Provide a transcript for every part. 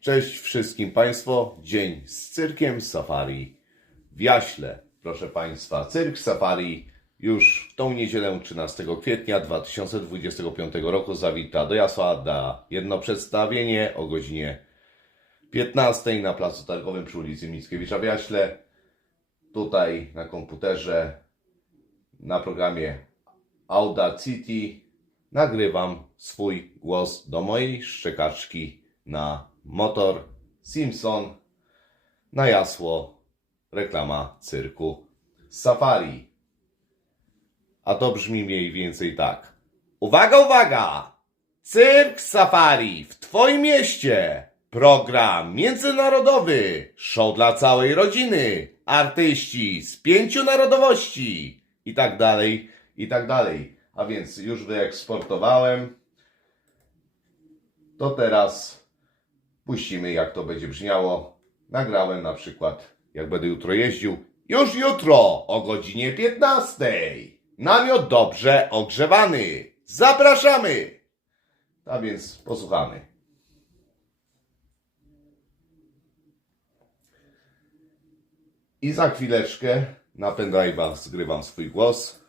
Cześć wszystkim Państwu. Dzień z cyrkiem safari w Jaśle. Proszę Państwa, cyrk safari już w tą niedzielę 13 kwietnia 2025 roku zawita do Jasła na jedno przedstawienie o godzinie 15 na placu targowym przy ulicy Mickiewicza w Jaśle. Tutaj na komputerze na programie Audacity nagrywam swój głos do mojej szczekaczki na motor Simpson na jasło reklama cyrku Safari. A to brzmi mniej więcej tak. Uwaga, uwaga! Cyrk Safari w Twoim mieście. Program międzynarodowy. Show dla całej rodziny. Artyści z pięciu narodowości. I tak dalej, i tak dalej. A więc już wyeksportowałem. To teraz puścimy, jak to będzie brzmiało. Nagrałem na przykład, jak będę jutro jeździł. Już jutro o godzinie 15. Namiot dobrze ogrzewany. Zapraszamy! A więc posłuchamy. I za chwileczkę na pendrive'a zgrywam swój głos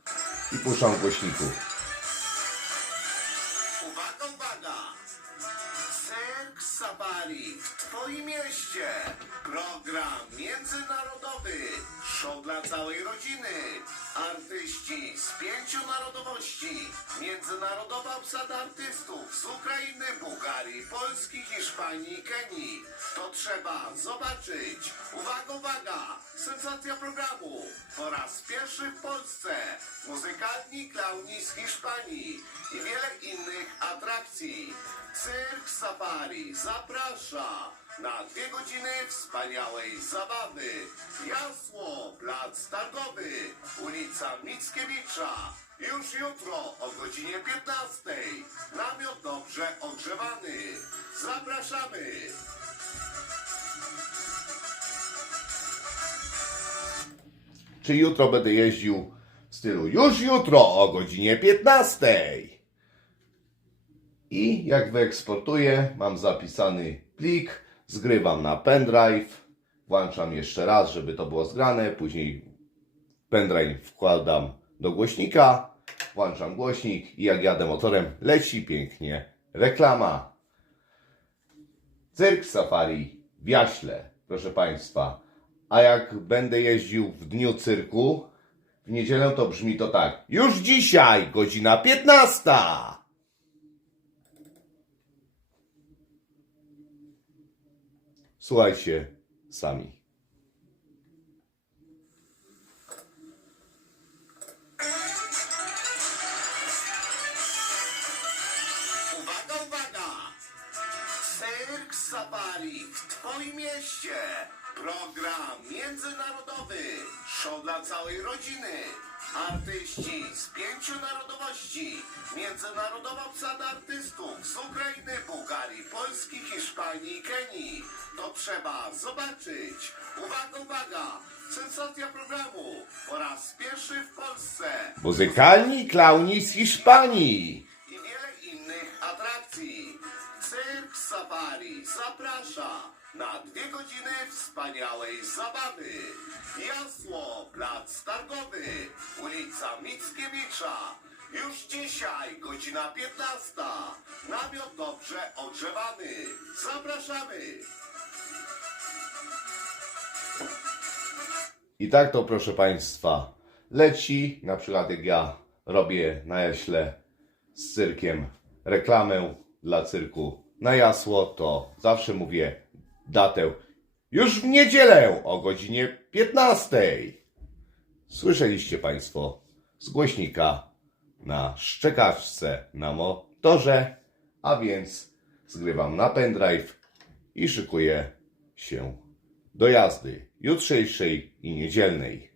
i puszczam w Safari w Twoim mieście. Program międzynarodowy. Show dla całej rodziny. Artyści z pięciu narodowości. Międzynarodowa obsada artystów z Ukrainy, Bułgarii, Polski, Hiszpanii Kenii. To trzeba zobaczyć. Uwaga, uwaga! Sensacja programu. Po raz pierwszy w Polsce. Muzykalni klauni z Hiszpanii i wiele innych atrakcji. Cyrk Safari zaprasza na dwie godziny wspaniałej zabawy. Jasło, plac targowy, ulica Mickiewicza. Już jutro o godzinie 15. Namiot dobrze ogrzewany. Zapraszamy. Czy jutro będę jeździł w stylu już jutro o godzinie 15. I jak wyeksportuję, mam zapisany plik, zgrywam na pendrive, włączam jeszcze raz, żeby to było zgrane, później pendrive wkładam do głośnika, włączam głośnik i jak jadę motorem, leci pięknie reklama. Cyrk Safari w Jaśle, proszę Państwa. A jak będę jeździł w dniu cyrku, w niedzielę to brzmi to tak. Już dzisiaj, godzina 15. Słuchajcie sami. Uwaga, uwaga! Cyrk Safari w Twoim mieście. Program międzynarodowy. Show dla całej rodziny. Artyści z pięciu narodowości. Międzynarodowa obsada artystów z Ukrainy, Bułgarii, Polski, Hiszpanii i Kenii. To trzeba zobaczyć. Uwaga, uwaga! Sensacja programu. Po raz pierwszy w Polsce. Muzykalni klauni z Hiszpanii. i wiele innych atrakcji. Cyrk Safari zaprasza na dwie godziny wspaniałej zabawy. Jasło, plac targowy, ulica Mickiewicza. Już dzisiaj, godzina 15. Namiot dobrze ogrzewany. Zapraszamy. I tak to, proszę Państwa, leci. Na przykład jak ja robię na jaśle z cyrkiem reklamę dla cyrku na jasło, to zawsze mówię datę już w niedzielę o godzinie 15. Słyszeliście Państwo z głośnika na szczekaczce na motorze, a więc zgrywam na pendrive i szykuję się do jazdy jutrzejszej i niedzielnej.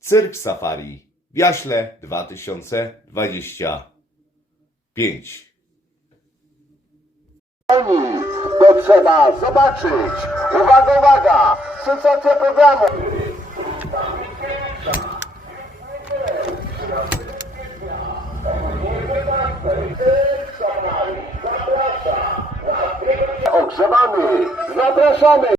Cyrk Safari w Jaśle 2025. To trzeba zobaczyć. Uwaga, uwaga! Sensacja programu. Pogrzebany. Zapraszamy!